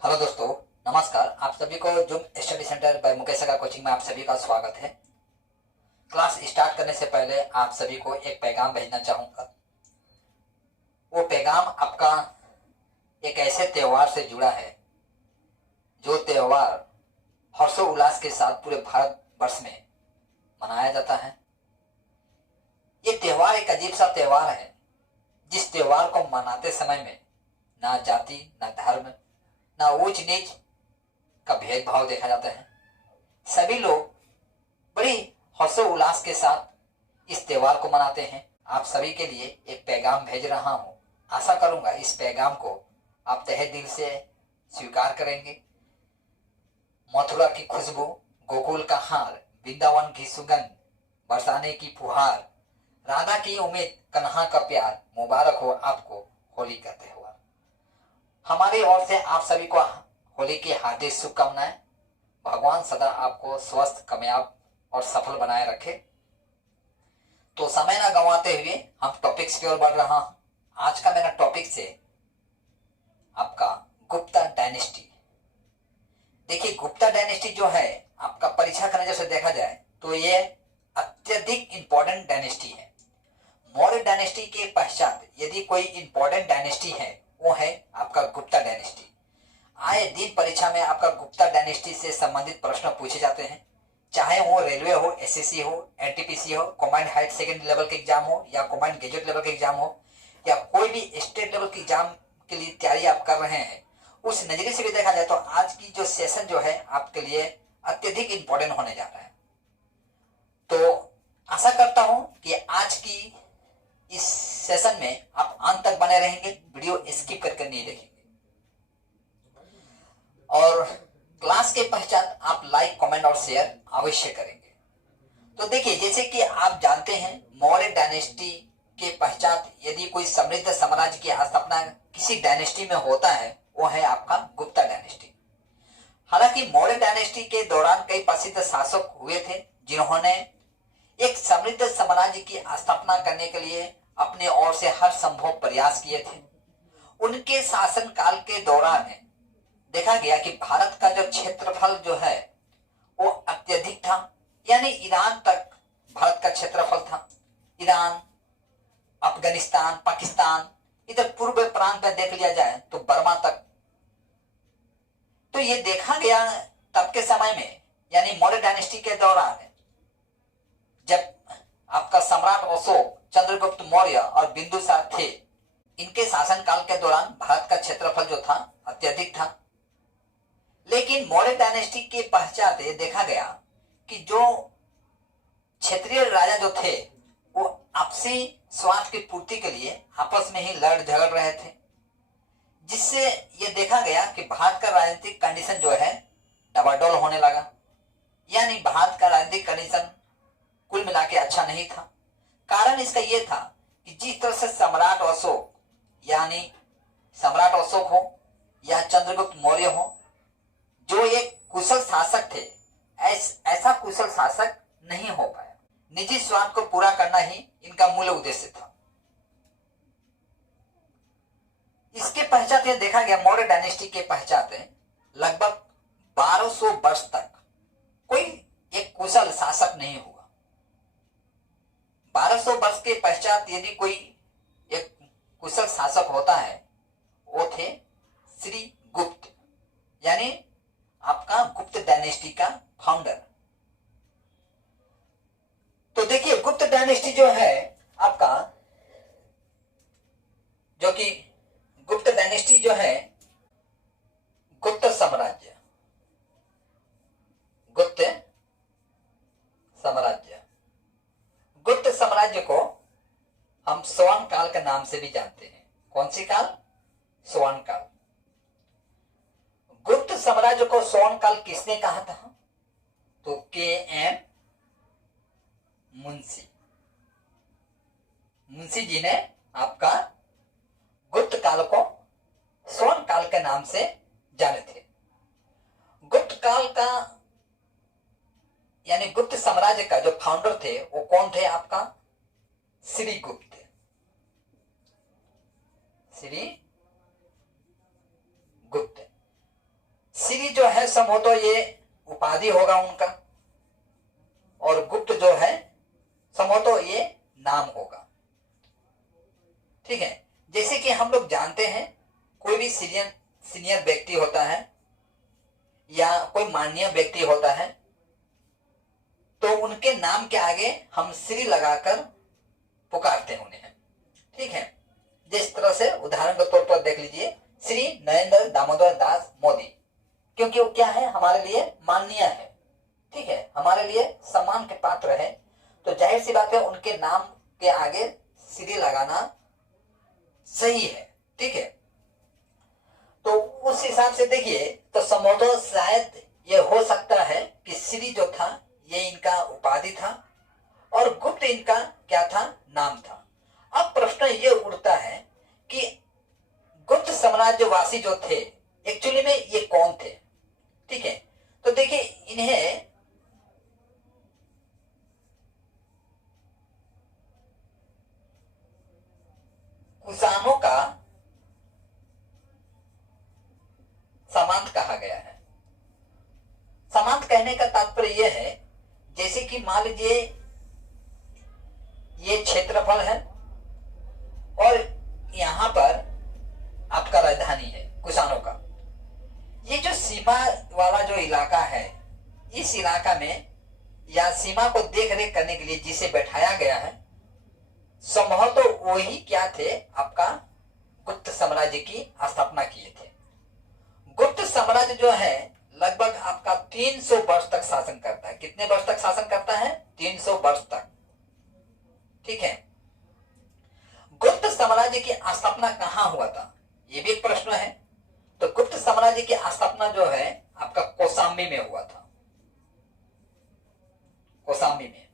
Hello दोस्तों, नमस्कार। आप सभी को Zoom study centre by Mukesh का कोचिंग में आप सभी का स्वागत है। क्लास स्टार्ट करने से पहले आप सभी को एक पैगाम भेजना चाहूँगा। वो पैगाम आपका एक ऐसे त्योहार से जुड़ा है जो त्योहार हर्षोल्लास के साथ पूरे भारत वर्ष में मनाया जाता है। ये त्योहार एक अजीब सा त्योहार है जिस त्योहार को मनाते समय में ना जाति, ना धर्म, ना ऊंच नीच का भेदभाव देखा जाता है। सभी लोग बड़ी हर्षोल्लास के साथ इस त्योहार को मनाते हैं। आप सभी के लिए एक पैगाम भेज रहा हूँ। आशा करूंगा इस पैगाम को आप तहे दिल से स्वीकार करेंगे। मथुरा की खुशबू, गोकुल का हार, वृंदावन की सुगंध, बरसाने की फुहार, राधा की उम्मीद, कन्हा का प्यार, मुबारक हो आपको होली का त्योहार। हमारी ओर से आप सभी को होली की हार्दिक शुभकामनाएं। भगवान सदा आपको स्वस्थ, कामयाब और सफल बनाए रखे। तो समय ना गंवाते हुए हम टॉपिक्स की ओर बढ़ रहा हूं। आज का मेरा टॉपिक से आपका गुप्ता डायनेस्टी। देखिए, गुप्ता डायनेस्टी जो है आपका परीक्षा का नजर से देखा जाए तो ये अत्यधिक इंपॉर्टेंट डायनेस्टी है। मौर्य डायनेस्टी के पश्चात यदि कोई इंपॉर्टेंट डायनेस्टी है वो है आपका गुप्ता डायनेस्टी। आए दिन परीक्षा में आपका गुप्ता डायनेस्टी से संबंधित प्रश्न पूछे जाते हैं, चाहे वो रेलवे हो, एसएससी हो, एनटीपीसी हो, कमांड हायर सेकेंडरी लेवल के एग्जाम हो या कमांड ग्रेजुएट लेवल के एग्जाम हो या कोई भी स्टेट लेवल के एग्जाम के लिए तैयारी आप कर रहे हैं। उस नजरिए से भी देखा जाए तो आज की जो सेशन जो है आपके लिए अत्यधिक इंपॉर्टेंट होने जा रहा है। तो आशा करता हूं कि आज की इस सेशन में आप अंत तक बने रहेंगे, वीडियो स्किप करके नहीं देखेंगे और क्लास के पश्चात आप लाइक, कमेंट और शेयर अवश्य करेंगे। तो देखिए, जैसे कि आप जानते हैं मौर्य डायनेस्टी के पश्चात यदि कोई समृद्ध साम्राज्य की स्थापना किसी डायनेस्टी में होता है वो है आपका गुप्ता डायनेस्टी। हालांकि मौर्य डायनेस्टी के दौरान कई प्रसिद्ध शासक हुए थे जिन्होंने एक समृद्ध साम्राज्य की स्थापना करने के लिए अपने ओर से हर संभव प्रयास किए थे। उनके शासन काल के दौरान देखा गया कि भारत का जो क्षेत्रफल जो है वो अत्यधिक था, यानी ईरान तक भारत का क्षेत्रफल था। ईरान, अफगानिस्तान, पाकिस्तान, इधर पूर्व प्रांत में देख लिया जाए तो बर्मा तक। तो ये देखा गया तब के समय में, यानी मौर्य डायनेस्टी के दौरान, जब आपका सम्राट अशोक, चंद्रगुप्त मौर्य और बिंदुसार थे, इनके शासनकाल के दौरान भारत का क्षेत्रफल जो था अत्यधिक था। लेकिन मौर्य डायनेस्टी के पश्चात ये देखा गया कि जो क्षेत्रीय राजा जो थे वो आपसी स्वार्थ की पूर्ति के लिए आपस में ही लड़ झगड़ रहे थे, जिससे ये देखा गया कि भारत का राजनीतिक कंडीशन जो है डबाडोल होने लगा। यानी भारत का राजनीतिक कंडीशन कुल मिला के अच्छा नहीं था। कारण इसका यह था कि जिस तरह से सम्राट अशोक, यानी सम्राट अशोक हो या चंद्रगुप्त मौर्य हो, जो एक कुशल शासक थे, ऐसा कुशल शासक नहीं हो पाया। निजी स्वार्थ को पूरा करना ही इनका मूल उद्देश्य था। इसके पश्चात यह देखा गया, मौर्य डायनेस्टी के पश्चात लगभग 1200 वर्ष तक कोई एक कुशल शासक नहीं हुआ। 1200 वर्ष के पश्चात यदि कोई एक कुशल शासक होता है वो थे श्री गुप्त, यानी आपका गुप्त डायनेस्टी का फाउंडर। तो देखिए, गुप्त डायनेस्टी जो है आपका, जो कि गुप्त डायनेस्टी जो है, गुप्त साम्राज्य, गुप्त साम्राज्य, गुप्त साम्राज्य को हम स्वर्ण काल के नाम से भी जानते हैं। कौन सी काल? स्वर्ण काल। गुप्त साम्राज्य को स्वर्ण काल किसने कहा था? तो के.एम. मुंशी, मुंशी जी ने आपका गुप्त काल को स्वर्ण काल के नाम से जाने थे। गुप्त काल का यानी गुप्त साम्राज्य का जो फाउंडर थे वो कौन थे? आपका श्री गुप्त, श्री गुप्त। जो है संभवतः ये उपाधि होगा उनका, और गुप्त जो है संभवतः ये नाम होगा। ठीक है, जैसे कि हम लोग जानते हैं कोई भी सीनियर व्यक्ति होता है या कोई माननीय व्यक्ति होता है तो उनके नाम के आगे हम श्री लगाकर पुकारते हैं उन्हें। ठीक है, जिस तरह से उदाहरण के तौर पर देख लीजिए श्री नरेंद्र दामोदर दास मोदी, क्योंकि वो क्या है, हमारे लिए माननीय है। ठीक है, हमारे लिए सम्मान के पात्र है, तो जाहिर सी बात है उनके नाम के आगे श्री लगाना सही है। ठीक है, तो उस हिसाब से देखिए तो संभवतः शायद ये हो सकता है कि श्री जो था ये इनका उपाधि था और गुप्त इनका क्या था, नाम था। अब प्रश्न ये उठता है कि गुप्त साम्राज्यवासी जो थे एक्चुअली में ये कौन थे। ठीक है, तो देखिए इन्हें कुषाणों का सामंत कहा गया है। सामंत कहने का तात्पर्य यह है, जैसे कि मान लीजिए ये क्षेत्रफल है और यहां पर आपका राजधानी है कुषाणों का। ये जो सीमा वाला जो इलाका है, इस इलाका में या सीमा को देख रेख करने के लिए जिसे बैठाया गया है संभवतः तो वही क्या थे, आपका गुप्त साम्राज्य की स्थापना किए थे। गुप्त साम्राज्य जो है लगभग आपका 300 वर्ष तक शासन करता है। कितने वर्ष तक शासन करता है? 300 वर्ष तक। ठीक है, गुप्त साम्राज्य की स्थापना कहां हुआ था, यह भी एक प्रश्न है। तो गुप्त साम्राज्य की स्थापना जो है आपका कौशाम्बी में हुआ था। कौशाम्बी में,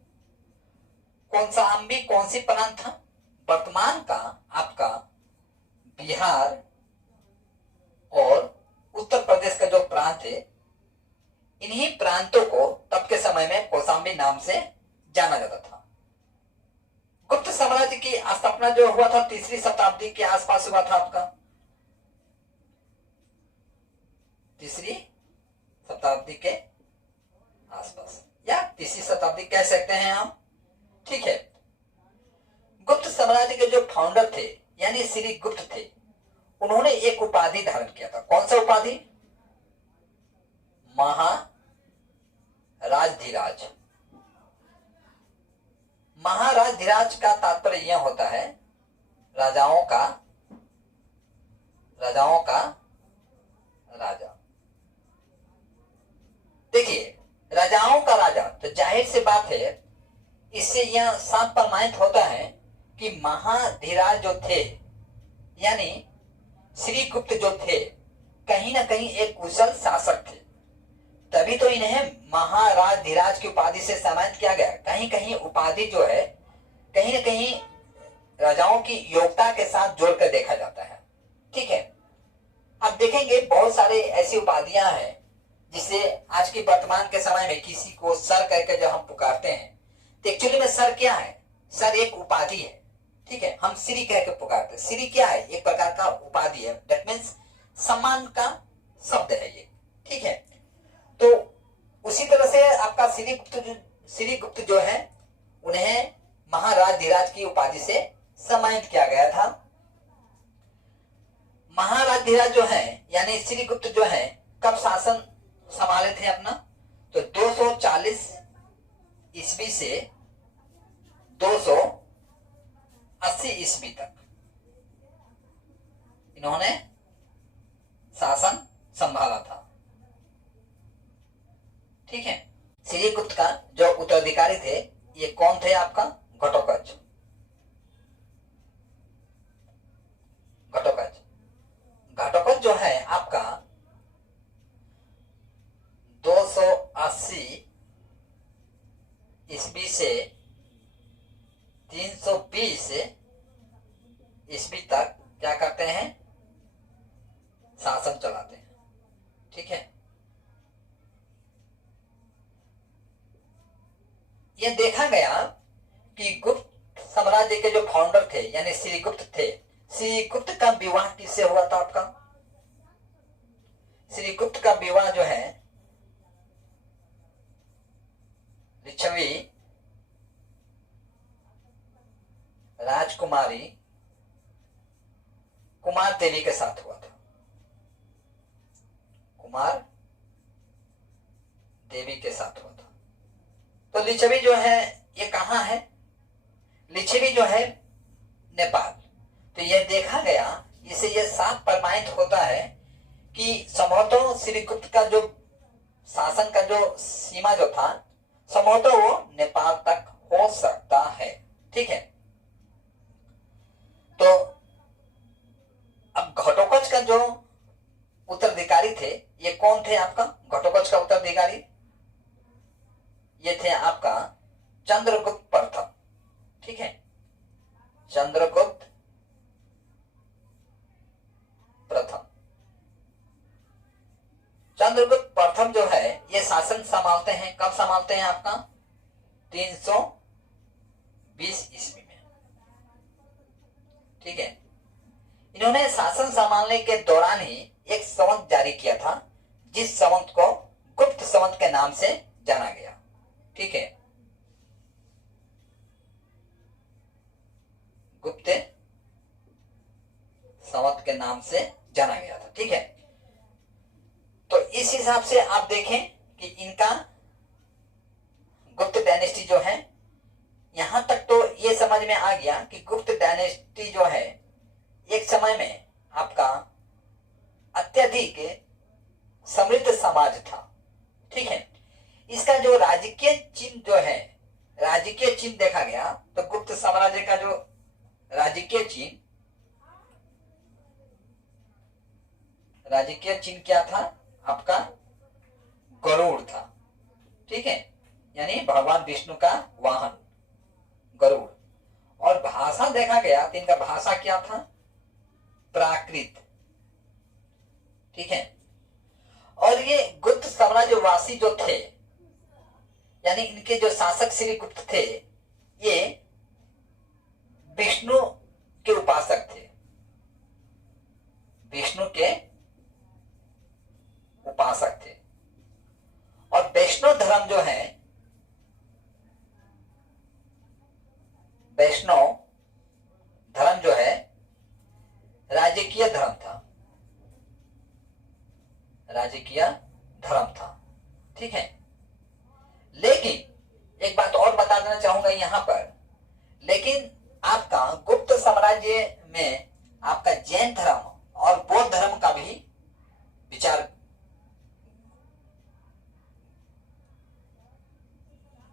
कौशाम्बी कौन सी प्रांत था? वर्तमान का आपका बिहार और उत्तर प्रदेश का जो प्रांत है, इन्हीं प्रांतों को तब के समय में कौशाम्बी नाम से जाना जाता था। गुप्त साम्राज्य की स्थापना जो हुआ था 3री शताब्दी के आसपास हुआ था आपका, 3री शताब्दी के आसपास या 3री शताब्दी कह सकते हैं हम। ठीक है, गुप्त साम्राज्य के जो फाउंडर थे यानी श्री गुप्त थे, उन्होंने एक उपाधि धारण किया था। कौन सा उपाधि? महाराजधिराज। महाराजधिराज का तात्पर्य यह होता है राजाओं का राजा। देखिए, राजाओं का राजा, तो जाहिर सी बात है इससे यह साफ प्रमाणित होता है कि महाधिराज जो थे यानी श्री गुप्त जो थे कहीं ना कहीं एक कुशल शासक थे, तभी तो इन्हें महाराजधिराज की उपाधि से सम्मानित किया गया। कहीं कहीं उपाधि जो है कहीं ना कहीं राजाओं की योग्यता के साथ जोड़कर देखा जाता है। ठीक है, अब देखेंगे बहुत सारे ऐसी उपाधियां हैं जिसे आज के वर्तमान के समय में किसी को सर कहकर जब हम पुकारते हैं तो एक्चुअली में सर क्या है? सर एक उपाधि है। ठीक है, हम श्री कह के पुकारते हैं। श्री क्या है? एक प्रकार का उपाधि है, दैट मीन्स सम्मान का शब्द है ये। ठीक है, तो उसी तरह से आपका श्री गुप्त जो है उन्हें महाराजधिराज की उपाधि से सम्मानित किया गया था। महाराजधिराज जो है यानी श्री गुप्त जो है कब शासन संभाले थे अपना? तो 240 ईस्वी से 280 ईस्वी तक इन्होंने शासन संभाला था। ठीक है, श्री गुप्त का जो उत्तराधिकारी थे ये कौन थे? आपका घटोत्कच। घटोत्कच जो है आपका 280 ईस्वी से 320 ईस्वी तक क्या करते हैं? शासन चलाते हैं। ठीक है, यह देखा गया कि गुप्त साम्राज्य के जो फाउंडर थे यानी श्री गुप्त थे, श्री गुप्त का विवाह किससे हुआ था? आपका श्री गुप्त का विवाह जो है लिच्छवी राजकुमारी कुमार देवी के साथ हुआ था। कुमार देवी के साथ हुआ था। तो लिच्छवी जो है ये कहां है? लिच्छवी जो है नेपाल। तो यह देखा गया, इसे यह साफ प्रमाणित होता है कि संभवतः श्री गुप्त का जो शासन का जो सीमा जो था संभवतः वो नेपाल तक हो सकता है। ठीक है। तो अब घटोत्कच का जो उत्तराधिकारी थे ये कौन थे आपका? घटोत्कच का उत्तराधिकारी ये थे आपका चंद्रगुप्त प्रथम। ठीक है, चंद्रगुप्त प्रथम। चंद्रगुप्त प्रथम जो है ये शासन संभालते हैं, कब संभालते हैं आपका? 320 ईस्वी में। ठीक है। इन्होंने शासन संभालने के दौरान ही एक संवत जारी किया था, जिस संवत को गुप्त संवत के नाम से जाना गया। ठीक है, गुप्त संवत के नाम से जाना गया था। ठीक है। तो इस हिसाब से आप देखें कि इनका गुप्त डायनेस्टी जो है, यहां तक तो ये समझ में आ गया कि गुप्त डायनेस्टी जो है एक समय में आपका अत्यधिक समृद्ध समाज था। ठीक है। इसका जो राजकीय चिन्ह जो है, राजकीय चिन्ह देखा गया तो गुप्त साम्राज्य का जो राजकीय चिन्ह क्या था आपका? गरुड़ था। ठीक है, यानी भगवान विष्णु का वाहन गरुड़। और भाषा देखा गया तो इनका भाषा क्या था? प्राकृत। ठीक है। और ये गुप्त साम्राज्यवासी जो थे, यानी इनके जो शासक श्री गुप्त थे, ये विष्णु के उपासक थे। विष्णु के उपासक थे। और वैष्णव धर्म जो है, वैष्णव धर्म जो है राजकीय धर्म था। राजकीय धर्म था। ठीक है। लेकिन एक बात और बता देना चाहूंगा यहां पर, लेकिन आपका गुप्त साम्राज्य में आपका जैन धर्म और बौद्ध धर्म का भी विचार,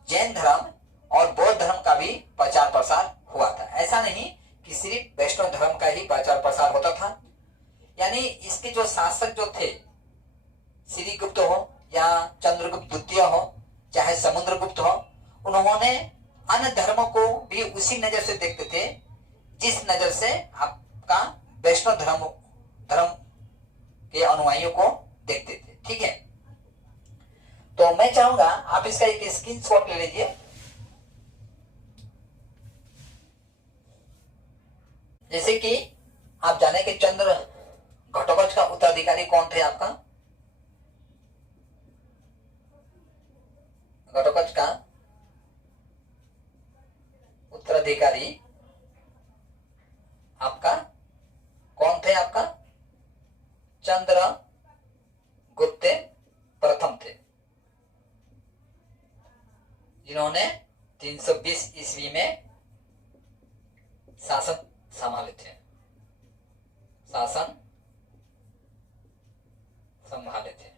जैन धर्म और बौद्ध धर्म का भी प्रचार प्रसार हुआ था। ऐसा नहीं कि सिर्फ वैष्णव धर्म का ही प्रचार प्रसार होता था। यानी इसके जो शासक जो थे, श्री गुप्त हो या चंद्रगुप्त द्वितीय हो, चाहे समुद्रगुप्त हो, उन्होंने अन्य धर्मों को भी उसी नजर से देखते थे जिस नजर से आपका वैष्णव धर्म के अनुयायियों को देखते थे। ठीक है। तो मैं चाहूंगा आप इसका एक स्क्रीनशॉट ले लीजिए। जैसे कि आप जाने कि चंद्र घटोत्कच का उत्तराधिकारी कौन थे आपका? घटोत्कच का उत्तराधिकारी आपका कौन थे? आपका चंद्रगुप्त प्रथम थे, जिन्होंने 320 ईस्वी में शासन संभाले थे। शासन संभाले थे।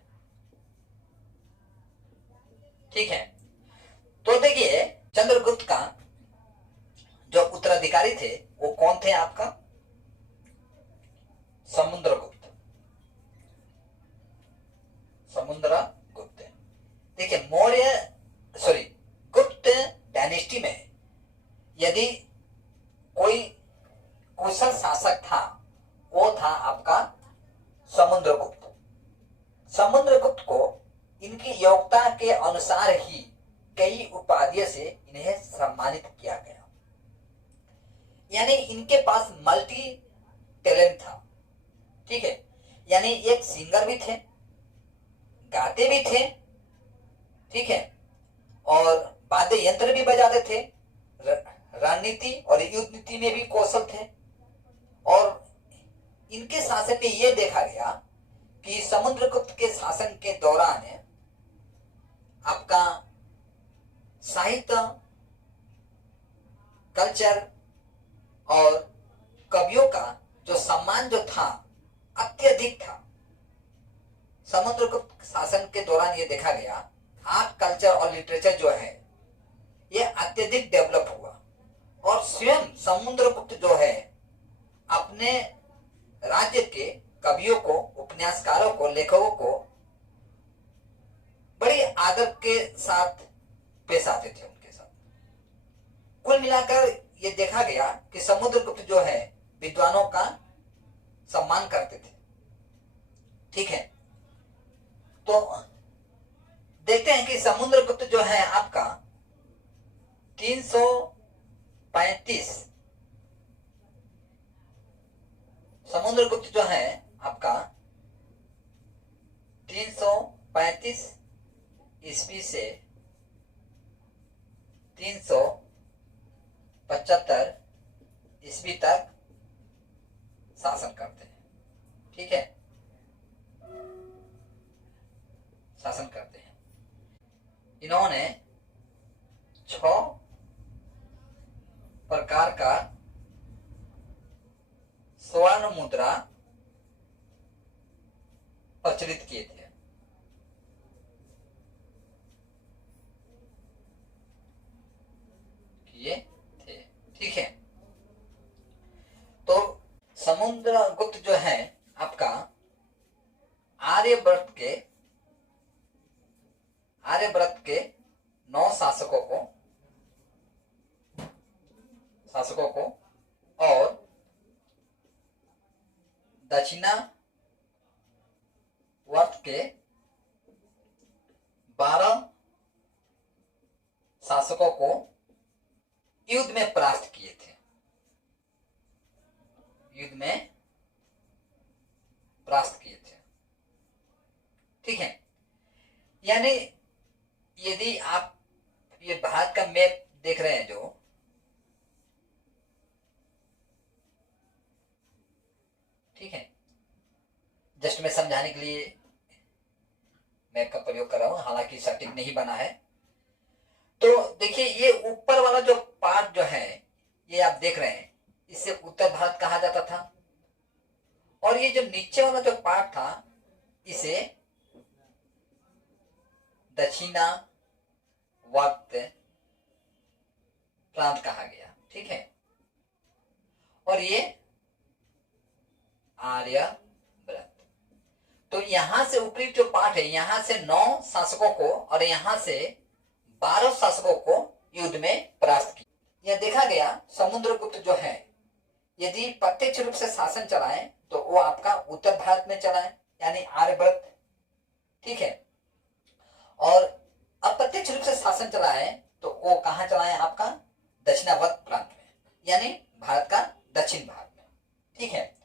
ठीक है। तो देखिए चंद्रगुप्त का जो उत्तराधिकारी थे वो कौन थे आपका? समुद्रगुप्त। समुद्रगुप्त। देखिए गुप्त डायनेस्टी में यदि कोई कुशल शासक था वो था आपका समुद्रगुप्त। समुद्रगुप्त को इनकी योग्यता के अनुसार ही कई उपाधियों से इन्हें सम्मानित किया गया। यानी इनके पास मल्टी टैलेंट था। ठीक है। यानी एक सिंगर भी थे, गाते भी थे, ठीक है, और वाद्य यंत्र भी बजाते थे, रणनीति और युद्ध नीति में भी कौशल थे। और इनके शासन में यह देखा गया कि समुद्रगुप्त के शासन के दौरान आपका साहित्य, कल्चर और कवियों का जो सम्मान जो था अत्यधिक था। समुद्रगुप्त शासन के दौरान ये देखा गया आर्ट, कल्चर और लिटरेचर जो है ये अत्यधिक डेवलप हुआ। और स्वयं समुद्रगुप्त जो है अपने राज्य के कवियों को, उपन्यासकारों को, लेखकों को बड़ी आदर के साथ पेश आते थे उनके साथ। कुल मिलाकर ये देखा गया कि समुद्रगुप्त जो है विद्वानों का सम्मान करते थे, ठीक है। तो देखते हैं कि समुद्रगुप्त जो है आपका 335, समुद्रगुप्त जो है आपका 335 ईस्वी से 375 ईस्वी तक शासन करते हैं, ठीक है, शासन करते हैं। इन्होंने 6 प्रकार का स्वर्ण मुद्रा प्रचलित किए थे। ठीक है। तो समुद्रगुप्त जो है आपका आर्यव्रत के 9 शासकों को और दक्षिणावर्त के 12 शासकों को युद्ध में परास्त किए थे, ठीक है। यानी यदि आप ये भारत का मैप देख रहे हैं जो, ठीक है, जस्ट मैं समझाने के लिए मैप का प्रयोग कर रहा हूं, हालांकि सटीक नहीं बना है। तो देखिए ये ऊपर वाला जो पार्ट जो है ये आप देख रहे हैं, इसे उत्तर भारत कहा जाता था। और ये जो नीचे वाला जो पार्ट था इसे दक्षिणावर्त प्रांत कहा गया, ठीक है। और ये आर्यव्रत। तो यहां से ऊपरी जो पार्ट है, यहां से 9 शासकों को और यहां से 12 शासकों को युद्ध में परास्त किया। यह देखा गया समुद्रगुप्त जो है यदि प्रत्यक्ष रूप से शासन चलाए तो वो आपका उत्तर भारत में चलाए, यानी आर्यव्रत, ठीक है। और अप्रत्यक्ष रूप से शासन चलाए तो वो कहां चलाए, आपका दक्षिणावर्त प्रांत में, यानी भारत का दक्षिण भाग में, ठीक है।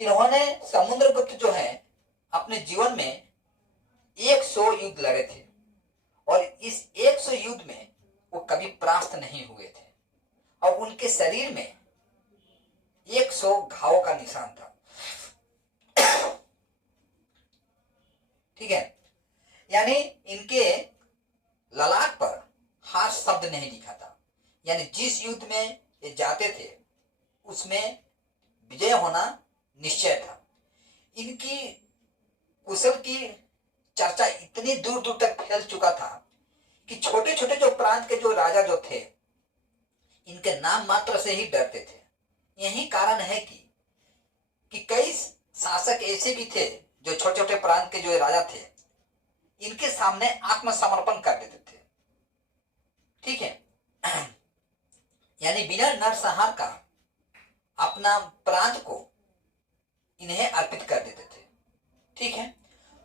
इन्होंने समुद्रगुप्त जो है अपने जीवन में 100 युद्ध लड़े थे और इस 100 युद्ध में वो कभी परास्त नहीं हुए थे और उनके शरीर में 100 घावों का निशान था, ठीक है। यानी इनके ललाट पर हाथ शब्द नहीं लिखा था, यानी जिस युद्ध में ये जाते थे उसमें विजय होना निश्चय था। इनकी कुशल की चर्चा इतनी दूर दूर तक फैल चुका था कि छोटे छोटे जो प्रांत के जो राजा जो थे इनके नाम मात्र से ही डरते थे। यही कारण है कि कई शासक ऐसे भी थे जो छोटे छोटे प्रांत के जो राजा थे इनके सामने आत्मसमर्पण कर देते थे, ठीक है। यानी बिना नरसंहार का अपना प्रांत को इन्हें अर्पित कर देते थे, ठीक है।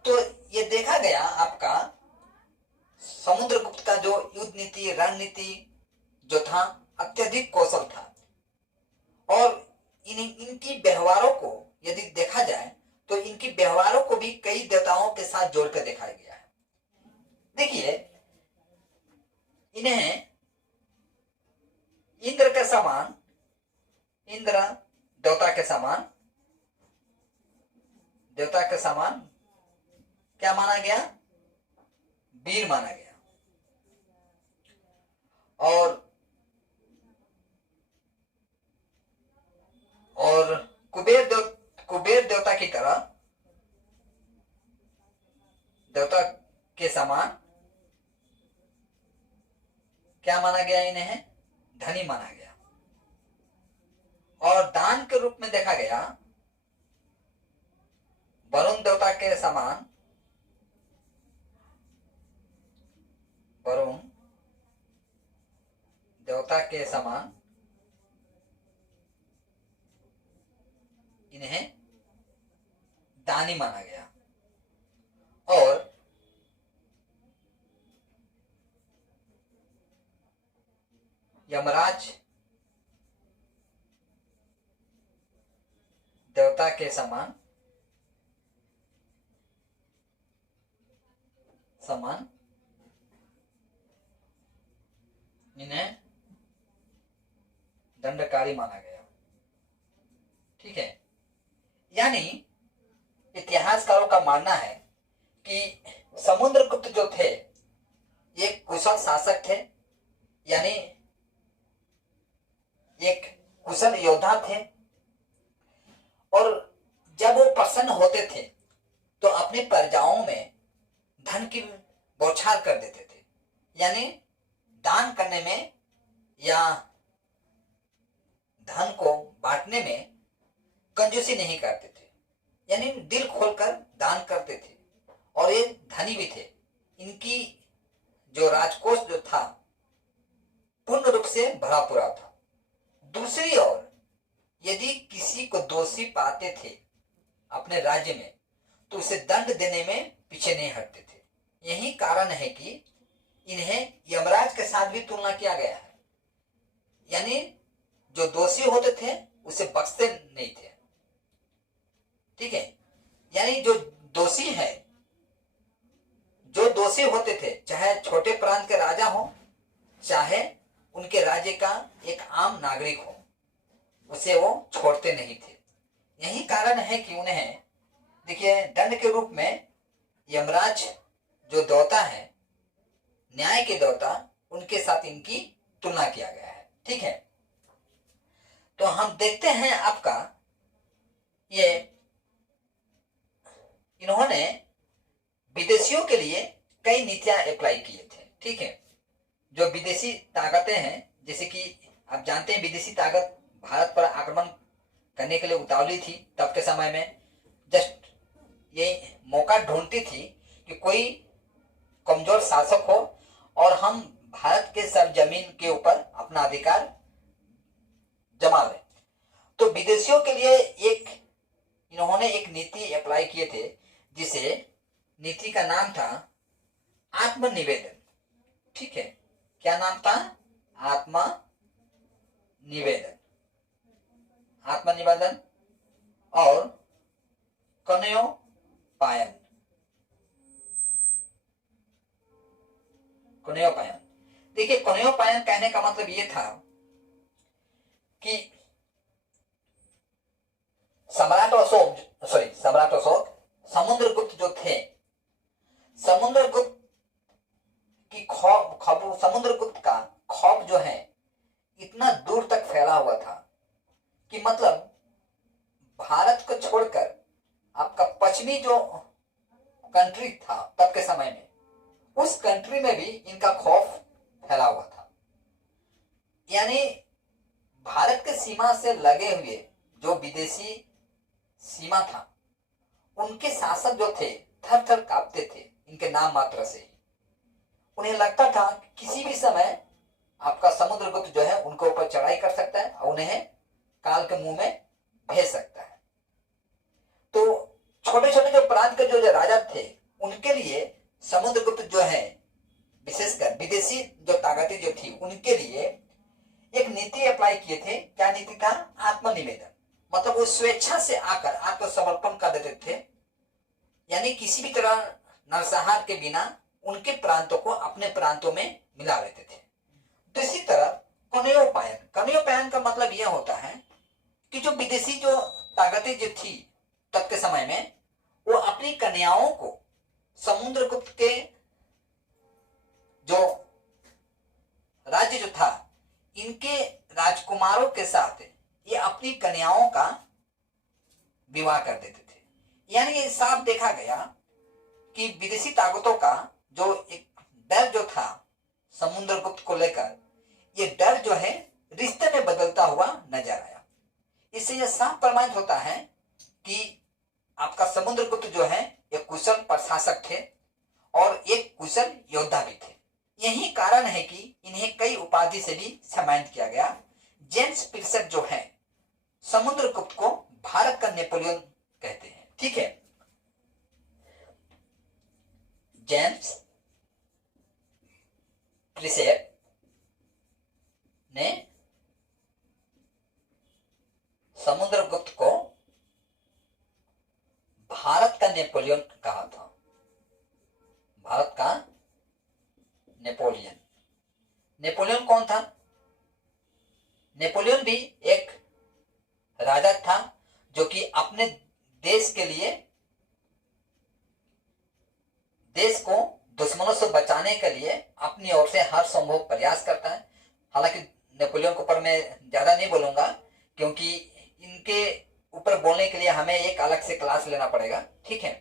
तो ये देखा गया आपका समुद्रगुप्त का जो युद्ध नीति, रणनीति जो था अत्यधिक कौशल था। और इनकी व्यवहारों को यदि देखा जाए तो इनकी व्यवहारों को भी कई देवताओं के साथ जोड़कर दिखाया गया है। देखिए, इन्हें इंद्र के समान, इंद्र देवता के समान क्या माना गया? वीर माना गया। और कुबेर देवता की तरह, देवता के समान क्या माना गया? इन्हें धनी माना गया। और दान के रूप में देखा गया वरुण देवता के समान, वरुण देवता के समान इन्हें दानी माना गया। और यमराज देवता के समान इन्हें दंडकारी माना गया। ठीक है, यानी इतिहासकारों का मानना है कि समुद्रगुप्त जो थे एक कुशल शासक थे, यानी एक कुशल योद्धा थे। और जब वो प्रसन्न होते थे तो अपनी प्रजाओं में धन की बौछार कर देते थे, यानी दान करने में या धन को बांटने में कंजूसी नहीं करते थे, यानी दिल खोलकर दान करते थे। और ये धनी भी थे। इनकी जो राजकोष जो था पूर्ण रूप से भरा पूरा था। दूसरी ओर यदि किसी को दोषी पाते थे अपने राज्य में तो उसे दंड देने में पीछे नहीं हटते थे। यही कारण है कि इन्हें यमराज के साथ भी तुलना किया गया है, यानी जो दोषी होते थे उसे बख्शते नहीं थे। ठीक है, यानी जो दोषी होते थे, चाहे छोटे प्रांत के राजा हो चाहे उनके राज्य का एक आम नागरिक हो, उसे वो छोड़ते नहीं थे। यही कारण है कि उन्हें देखिए दंड के रूप में यमराज जो देवता है, न्याय के देवता, उनके साथ इनकी तुलना किया गया है। ठीक है, तो हम देखते हैं आपका ये इन्होंने विदेशियों के लिए कई नीतियां अप्लाई किए थे। ठीक है, जो विदेशी ताकतें हैं, जैसे कि आप जानते हैं विदेशी ताकत भारत पर आक्रमण करने के लिए उतावली थी। तब के समय में जस्ट ये मौका ढूंढती थी कि कोई कमजोर शासक हो और हम भारत के सब जमीन के ऊपर अपना अधिकार जमा लें। तो विदेशियों के लिए इन्होंने एक नीति अप्लाई किए थे, जिसे नीति का नाम था आत्मनिवेदन। ठीक है, क्या नाम था? आत्मनिवेदन और कनयोपायन। देखिए, कनयोपायन कहने का मतलब ये था कि सम्राट अशोक समुद्रगुप्त जो थे, समुद्रगुप्त का खौफ जो है इतना दूर तक फैला हुआ था कि मतलब भारत को छोड़कर आपका पश्चिमी जो कंट्री था तब के समय में, उस कंट्री में भी इनका खौफ फैला हुआ था। यानी भारत के सीमा से लगे हुए जो विदेशी सीमा था, उनके शासक जो थे थर थर कांपते थे इनके नाम मात्र से ही। उन्हें लगता था कि किसी भी समय आपका समुद्रगुप्त जो है उनके ऊपर चढ़ाई कर सकता है और उन्हें काल के मुंह में भेज सकता है। तो छोटे छोटे जो प्रांत के जो राजा थे, उनके लिए समुद्रगुप्त जो है, विशेषकर विदेशी जो ताकतें जो थी, उनके लिए एक नीति अप्लाई किए थे। क्या नीति था? आत्मनिवेदन। मतलब वो स्वेच्छा से आकर आत्मसमर्पण कर देते थे, यानी किसी भी तरह नरसंहार के बिना उनके प्रांतों को अपने प्रांतों में मिला लेते थे। दूसरी तरफ कनयोपायन का मतलब यह होता है कि जो विदेशी जो ताकतें जो थी तब के समय में, वो अपनी कन्याओं को समुद्रगुप्त के जो राज्य जो था, इनके राजकुमारों के साथ ये अपनी कन्याओं का विवाह कर देते थे। यानी ये साफ देखा गया कि विदेशी ताकतों का जो एक डर जो था समुद्रगुप्त को लेकर, ये डर जो है रिश्ते में बदलता हुआ नजर आया। इससे यह साफ प्रमाणित होता है कि आपका समुद्रगुप्त जो है एक कुशल प्रशासक थे और एक कुशल योद्धा भी थे। यही कारण है कि इन्हें कई उपाधि से भी सम्मानित किया गया। जेम्स पिर्सट जो है समुद्रगुप्त को भारत का नेपोलियन कहते हैं। ठीक है, जेम्स पिर्सट ने समुद्रगुप्त को भारत का नेपोलियन कहा था। भारत का नेपोलियन। नेपोलियन कौन था? नेपोलियन भी एक राजा था जो कि अपने देश के लिए, देश को दुश्मनों से बचाने के लिए अपनी ओर से हर संभव प्रयास करता है। हालांकि नेपोलियन के ऊपर मैं ज्यादा नहीं बोलूंगा, क्योंकि इनके ऊपर बोलने के लिए हमें एक अलग से क्लास लेना पड़ेगा। ठीक है,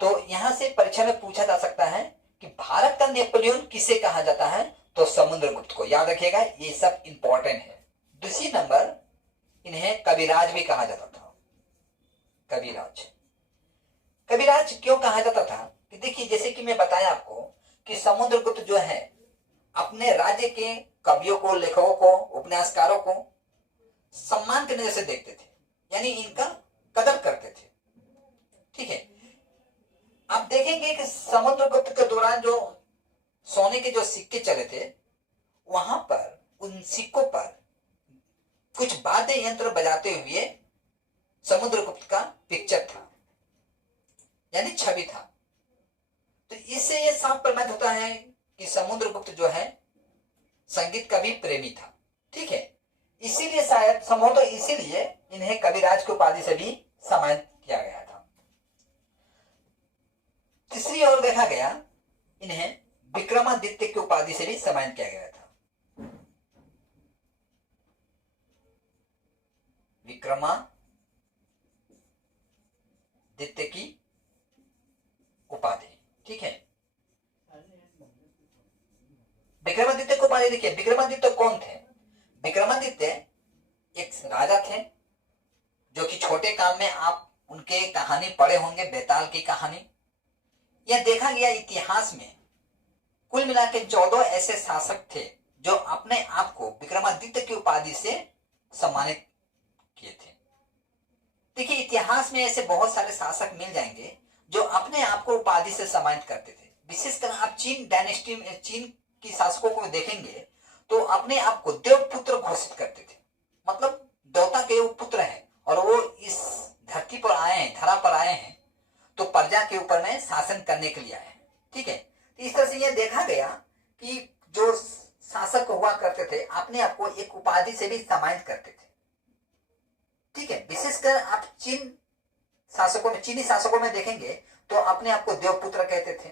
तो यहां से परीक्षा में पूछा जा सकता है कि भारत का नेपोलियन किसे कहा जाता है, तो समुद्रगुप्त को। याद रखिएगा, ये सब इंपॉर्टेंट है। दूसरी नंबर, इन्हें कविराज भी कहा जाता था। कविराज। कविराज क्यों कहा जाता था? कि देखिए, जैसे कि मैं बताया आपको कि समुद्रगुप्त जो है अपने राज्य के कवियों को, लेखकों को, उपन्यासकारों को सम्मान के नजर से देखते थे, यानी इनका कदर करते थे। ठीक है, आप देखेंगे कि समुद्रगुप्त के दौरान जो सोने के जो सिक्के चले थे, वहां पर उन सिक्कों पर कुछ वाद्य यंत्र बजाते हुए समुद्रगुप्त का पिक्चर था, यानी छवि था। तो इससे यह साफ प्रमाणित होता है कि समुद्रगुप्त जो है संगीत का भी प्रेमी था। ठीक है, इसीलिए शायद संभवतः इसीलिए इन्हें कविराज की उपाधि से भी सम्मानित किया गया था। तीसरी ओर देखा गया, इन्हें विक्रमादित्य की उपाधि से भी सम्मानित किया गया था। विक्रमादित्य की उपाधि। ठीक है, विक्रमादित्य को उपाधि देखिए, विक्रमादित्य कौन थे? विक्रमादित्य एक राजा थे जो कि छोटे काम में आप उनके कहानी पढ़े होंगे, बेताल की कहानी। यह देखा गया इतिहास में कुल मिला के 14 ऐसे शासक थे जो अपने आप को विक्रमादित्य की उपाधि से सम्मानित किए थे। देखिए, इतिहास में ऐसे बहुत सारे शासक मिल जाएंगे जो अपने आप को उपाधि से सम्मानित करते थे। विशेषकर आप चीन डायनेस्टी में, चीन की शासकों को देखेंगे तो अपने आप को देवपुत्र घोषित करते थे, मतलब देवता के वो पुत्र हैं और वो इस धरती पर आए हैं, धरा पर आए हैं, तो प्रजा के ऊपर में शासन करने के लिए आए हैं। ठीक है, तो इस तरह से यह देखा गया कि जो शासक हुआ करते थे अपने आप को एक उपाधि से भी सम्मानित करते थे। ठीक है, विशेषकर आप चीनी शासकों में देखेंगे तो अपने आप को देवपुत्र कहते थे।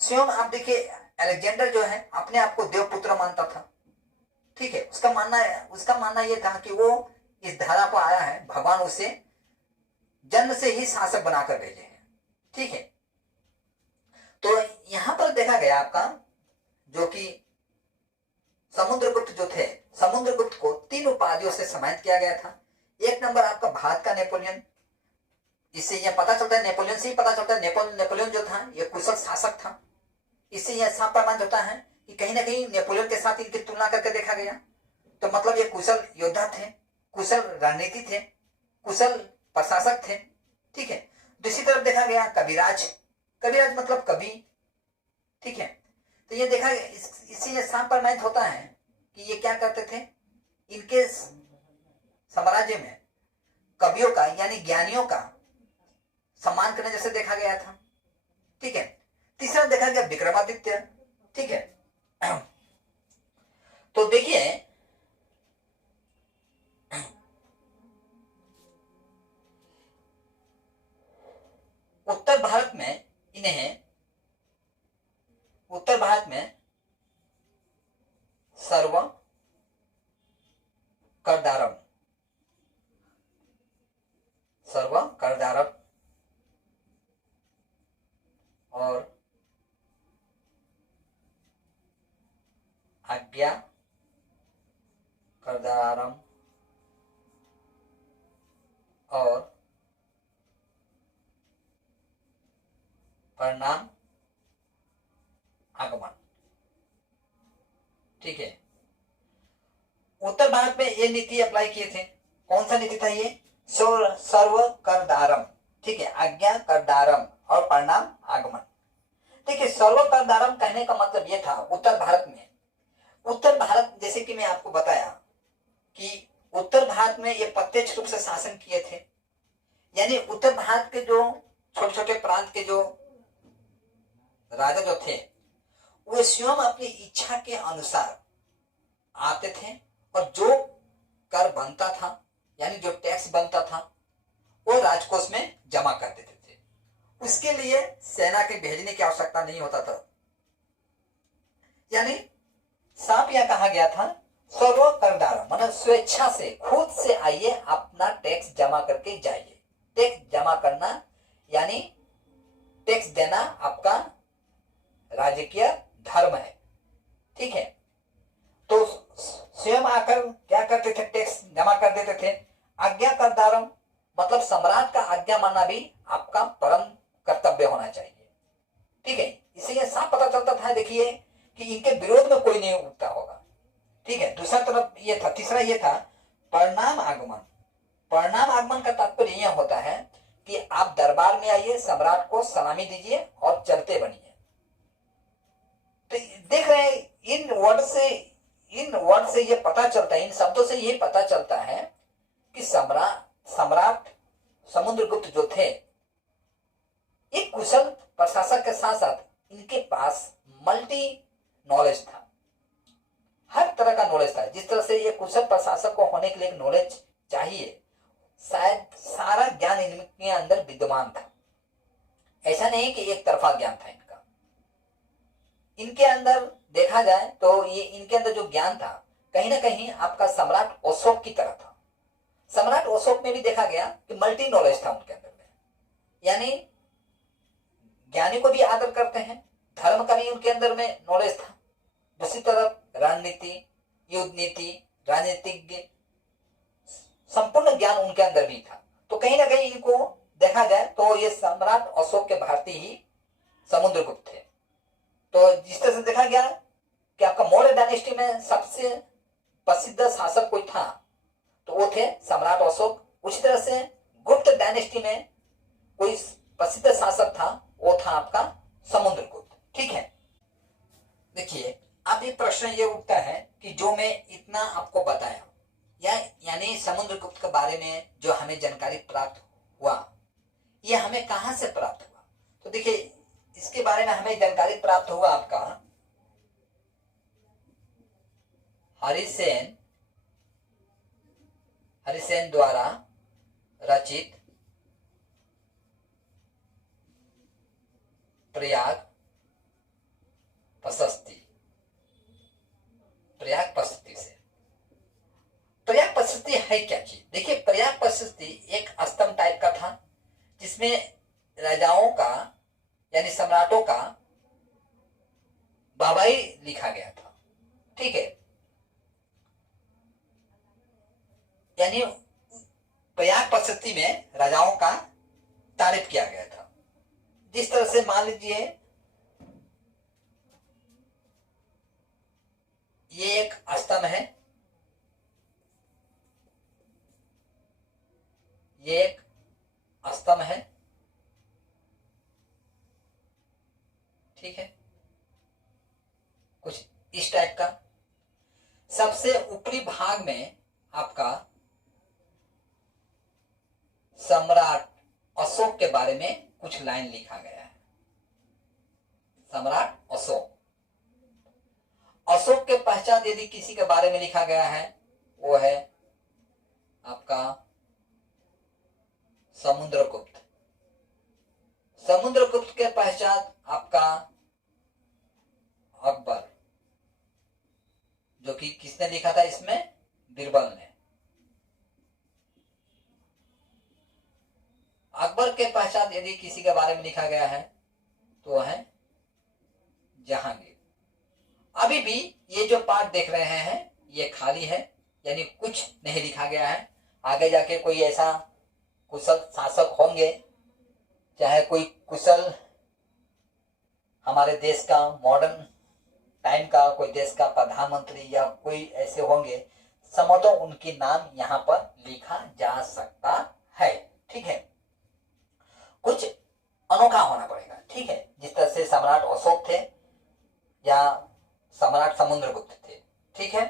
स्वयं आप देखिए, अलेक्जेंडर जो है अपने आप को देवपुत्र मानता था। ठीक है, उसका मानना यह था कि वो इस धरा पर आया है, भगवान उसे जन्म से ही शासक बनाकर भेजे हैं। ठीक है, तो यहां पर देखा गया आपका जो कि समुद्रगुप्त जो थे, समुद्रगुप्त को 3 उपाधियों से सम्मानित किया गया था। एक नंबर आपका भारत का नेपोलियन। इससे यह पता चलता है, नेपोलियन से ही पता चलता है नेपोलियन जो था यह कुशल शासक था। इससे यह साफ प्रमाणित होता है कि कहीं ना कहीं नेपोलियन के साथ इनकी तुलना करके देखा गया, तो मतलब ये कुशल योद्धा थे, कुशल रणनीति थे, कुशल प्रशासक थे। ठीक है, दूसरी तरफ देखा गया कविराज मतलब कवि। ठीक है, तो ये देखा, इससे यह साफ प्रमाणित होता है कि ये क्या करते थे, इनके साम्राज्य में कवियों का यानी ज्ञानियों का सम्मान करने जैसे देखा गया था। ठीक है। तीसरा देखा गया विक्रमादित्य। ठीक है। तो देखिए उत्तर भारत में सर्व करदारम और आज्ञा करदारम और परिणाम आगमन। ठीक है। उत्तर भारत में ये नीति अप्लाई किए थे। कौन सा नीति था ये? सर्व करदारम। ठीक है। आज्ञा करदारम और परिणाम आगमन। देखिए सर्व करदारम कहने का मतलब ये था उत्तर भारत जैसे कि मैं आपको बताया कि उत्तर भारत में ये प्रत्यक्ष रूप से शासन किए थे। यानी उत्तर भारत के जो छोटे छोटे प्रांत के जो राजा जो थे वे स्वयं अपनी इच्छा के अनुसार आते थे और जो कर बनता था यानी जो टैक्स बनता था वो राजकोष में जमा कर देते थे। उसके लिए सेना के भेजने की आवश्यकता नहीं होता था। यानी साफ यह कहा गया था सर्व करदारम मतलब स्वेच्छा से खुद से आइए अपना टैक्स जमा करके जाइए। टैक्स जमा करना यानी टैक्स देना आपका राजकीय धर्म है। ठीक है। तो स्वयं आकर क्या करते थे? टैक्स जमा कर देते थे। आज्ञा करदारम मतलब सम्राट का आज्ञा मानना भी आपका परम कर्तव्य होना चाहिए। ठीक है। इससे यह साफ पता चलता था देखिए कि इनके विरोध में कोई नहीं उठता होगा। ठीक है। दूसरा तरफ ये था, तीसरा ये था परिणाम आगमन। परिणाम आगमन का तात्पर्य यह होता है कि आप दरबार में आइए, सम्राट को सलामी दीजिए और चलते बनिए। तो देख रहे हैं इन वर्ड से ये पता चलता है, इन शब्दों से ये पता चलता है कि सम्राट समुद्रगुप्त जो थे एक कुशल प्रशासक के साथ साथ इनके पास मल्टी नॉलेज था। हर तरह का नॉलेज था। जिस तरह से ये कुशल प्रशासक को होने के लिए नॉलेज चाहिए शायद सारा ज्ञान इनके अंदर विद्यमान था। ऐसा नहीं कि एक तरफा ज्ञान था इनका। इनके अंदर देखा जाए तो ये इनके अंदर जो ज्ञान था कहीं ना कहीं आपका सम्राट अशोक की तरह था। सम्राट अशोक में भी देखा गया कि मल्टी नॉलेज था उनके अंदर में। यानी ज्ञानी को भी आदर करते हैं, धर्म का भी उनके अंदर में नॉलेज था। दूसरी तरफ रणनीति, युद्ध नीति, राजनीतिज्ञ संपूर्ण ज्ञान उनके अंदर भी था। तो कहीं ना कहीं इनको देखा जाए तो ये सम्राट अशोक के भारतीय ही समुद्रगुप्त थे। तो जिस तरह से देखा गया कि आपका मौर्य डायनेस्टी में सबसे प्रसिद्ध शासक कोई था तो वो थे सम्राट अशोक। उसी तरह से गुप्त डायनेस्टी में कोई प्रसिद्ध शासक था वो था आपका समुद्रगुप्त। ठीक है। देखिए अब ये प्रश्न ये उठता है कि जो मैं इतना आपको बताया यानी समुद्रगुप्त के बारे में जो हमें जानकारी प्राप्त हुआ ये हमें कहां से प्राप्त हुआ? तो देखिए इसके बारे में हमें जानकारी प्राप्त हुआ आपका हरिसेन द्वारा रचित प्रयाग प्रशस्ति से। प्रयाग प्रशस्ति है क्या चीज? देखिए प्रयाग प्रशस्ति एक स्तंभ टाइप का था जिसमें राजाओं का यानी सम्राटों का वाहवाही लिखा गया था। ठीक है। यानी प्रयाग प्रशस्ति में राजाओं का तारीफ किया गया था। जिस तरह से मान लीजिए ये एक स्तंभ है, ये एक स्तंभ है। ठीक है। कुछ इस टाइप का। सबसे ऊपरी भाग में आपका सम्राट अशोक के बारे में कुछ लाइन लिखा गया है। सम्राट अशोक, अशोक के पश्चात यदि किसी के बारे में लिखा गया है वो है आपका समुद्रगुप्त। समुद्रगुप्त के पश्चात आपका अकबर, जो कि किसने लिखा था इसमें? बीरबल ने। अकबर के पश्चात यदि किसी के बारे में लिखा गया है तो है जहांगीर। अभी भी ये जो पाठ देख रहे हैं ये खाली है, यानी कुछ नहीं लिखा गया है। आगे जाके कोई ऐसा कुशल शासक होंगे, चाहे कोई कुशल हमारे देश का मॉडर्न टाइम का कोई देश का प्रधानमंत्री या कोई ऐसे होंगे, संभवतः उनकी नाम यहाँ पर लिखा जा सकता है। ठीक है, कुछ अनोखा होना पड़ेगा। ठीक है, जिस तरह से सम्राट अशोक थे या सम्राट समुद्रगुप्त थे। ठीक है,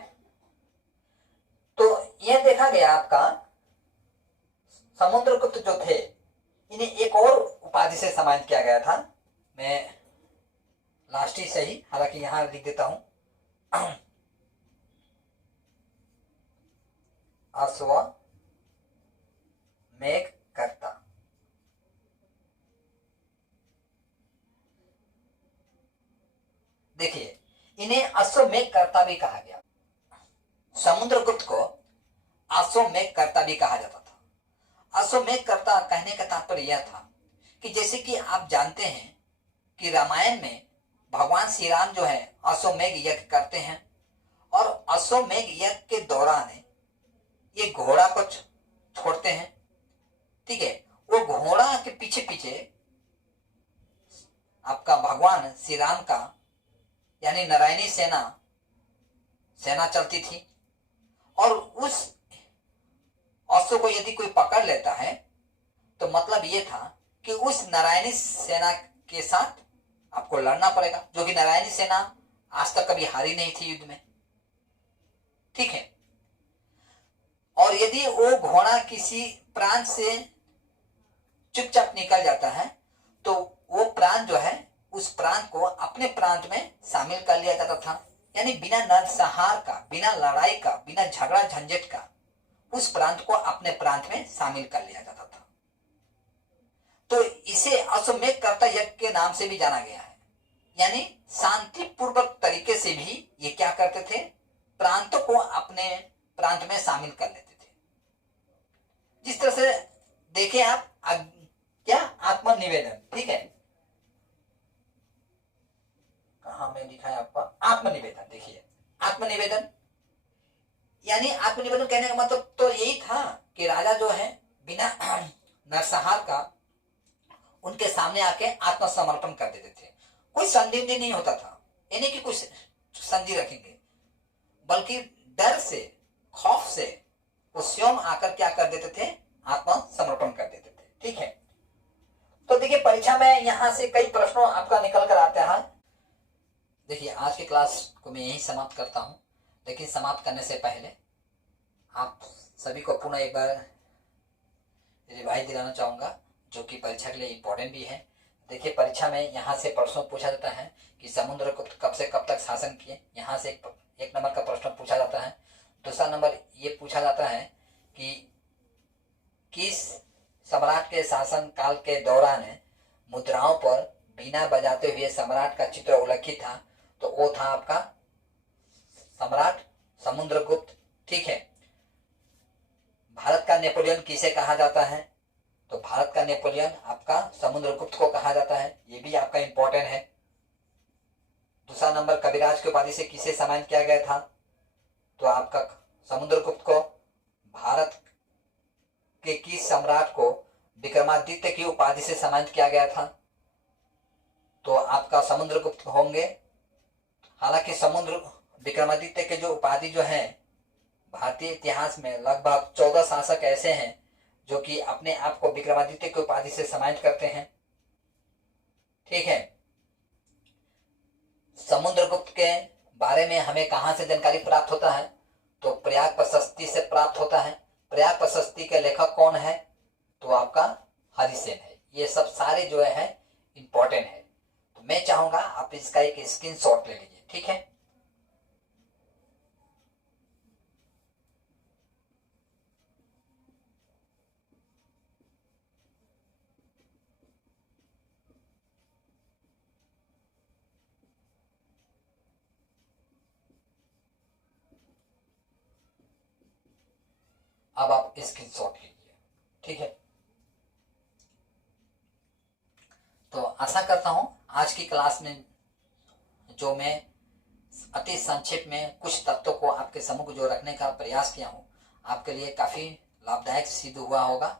तो यह देखा गया आपका समुद्रगुप्त जो थे इन्हें एक और उपाधि से सम्मानित किया गया था। मैं लास्ट ही सही, हालांकि यहां लिख देता हूं अश्वमेधकर्ता। देखिए, इन्हें अश्वमेधकर्ता भी कहा गया। समुद्रगुप्त को अश्वमेधकर्ता भी कहा जाता था। अश्वमेधकर्ता कहने का तात्पर्य यह था कि जैसे कि आप जानते हैं कि रामायण में भगवान श्री राम जो है अश्वमेध यज्ञ करते हैं, और अश्वमेध यज्ञ के दौरान ये घोड़ा को छोड़ते हैं। ठीक है, वो घोड़ा के पीछे पीछे आपका भगवान श्री राम का यानी नारायणी सेना चलती थी, और उस अश्व को यदि कोई पकड़ लेता है तो मतलब ये था कि उस नारायणी सेना के साथ आपको लड़ना पड़ेगा, जो कि नारायणी सेना आज तक कभी हारी नहीं थी युद्ध में। ठीक है, और यदि वो घोड़ा किसी प्रांत से चुपचाप निकल जाता है तो वो प्रांत जो है उस प्रांत को अपने प्रांत में शामिल कर लिया जाता था, यानी बिना नरसंहार का, बिना लड़ाई का, बिना झगड़ा झंझट का उस प्रांत को अपने प्रांत में शामिल कर लिया जाता था। तो इसे अश्वमेधकर्ता यज्ञ के नाम से भी जाना गया है, यानी शांतिपूर्वक तरीके से भी ये क्या करते थे, प्रांतों को अपने प्रांत में शामिल कर लेते थे। जिस तरह से देखें आप क्या आत्मनिवेदन। ठीक है, कहां में लिखा है आपका आत्मनिवेदन। देखिए, आत्मनिवेदन यानी आत्मनिवेदन कहने का मतलब तो यही था कि राजा जो है बिना नरसंहार का उनके सामने आके आत्मसमर्पण कर देते थे। कोई संधि नहीं होता था, यानी कि कुछ संधि रखेंगे, बल्कि डर से, खौफ से वो स्वयं आकर क्या कर देते थे, आत्मसमर्पण कर देते थे। ठीक है, तो देखिए परीक्षा में यहां से कई प्रश्नों आपका निकल कर आते हैं। देखिए, आज की क्लास को मैं यही समाप्त करता हूं, लेकिन समाप्त करने से पहले आप सभी को पुनः एक बार रिवाइज दिलाना चाहूंगा, जो कि परीक्षा के लिए इम्पोर्टेंट भी है। देखिए, परीक्षा में यहाँ से प्रश्न पूछा जाता है कि समुद्रगुप्त कब से कब तक शासन किए। यहाँ से एक नंबर का प्रश्न पूछा जाता है। दूसरा नंबर ये पूछा जाता है कि किस सम्राट के शासन काल के दौरान मुद्राओं पर बीना बजाते हुए सम्राट का चित्र उल्लिखित था, तो वो था आपका सम्राट समुद्रगुप्त। ठीक है, भारत का नेपोलियन किसे कहा जाता है, तो भारत का नेपोलियन आपका समुद्रगुप्त को कहा जाता है, ये भी आपका इंपॉर्टेंट है। दूसरा नंबर, कविराज की उपाधि से किसे सम्मानित किया गया था, तो आपका समुद्रगुप्त को। भारत के किस सम्राट को विक्रमादित्य की उपाधि से सम्मानित किया गया था, तो आपका समुद्रगुप्त होंगे। हालांकि विक्रमादित्य के जो उपाधि जो है, भारतीय इतिहास में लगभग 14 शासक ऐसे हैं जो कि अपने आप को विक्रमादित्य की उपाधि से सम्मानित करते हैं। ठीक है, समुद्रगुप्त के बारे में हमें कहां से जानकारी प्राप्त होता है, तो प्रयाग प्रशस्ति से प्राप्त होता है। प्रयाग प्रशस्ति के लेखक कौन है, तो आपका हरिसेन है। ये सब सारे जो है इंपॉर्टेंट है। तो मैं चाहूंगा आप इसका एक स्क्रीनशॉट ले लीजिए, ठीक है। अब आप स्क्रीनशॉट लीजिए, ठीक है। तो आशा करता हूं आज की क्लास में जो मैं अति संक्षेप में कुछ तत्वों को आपके सम्मुख जो रखने का प्रयास किया हूं, आपके लिए काफी लाभदायक सिद्ध हुआ होगा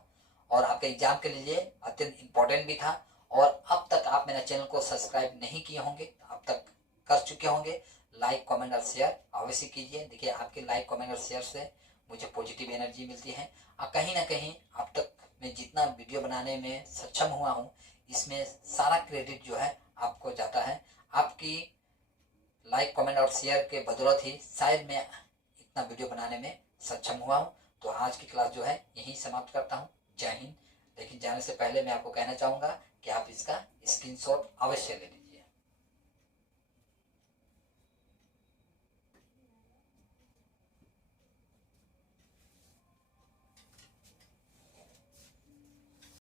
और आपके एग्जाम के लिए अत्यंत इंपॉर्टेंट भी था। और अब तक आप मेरे चैनल को सब्सक्राइब नहीं किए होंगे, अब तक कर चुके होंगे। लाइक कमेंट और शेयर अवश्य कीजिए। देखिए, आपके लाइक कमेंट और शेयर से मुझे पॉजिटिव एनर्जी मिलती है और कहीं ना कहीं अब तक मैं जितना वीडियो बनाने में सक्षम हुआ हूँ, इसमें सारा क्रेडिट जो है आपको जाता है। आपकी लाइक कमेंट और शेयर के बदौलत ही शायद मैं इतना वीडियो बनाने में सक्षम हुआ हूँ। तो आज की क्लास जो है यहीं समाप्त करता हूँ। जय हिंद। लेकिन जाने से पहले मैं आपको कहना चाहूँगा कि आप इसका स्क्रीनशॉट अवश्य ले लें।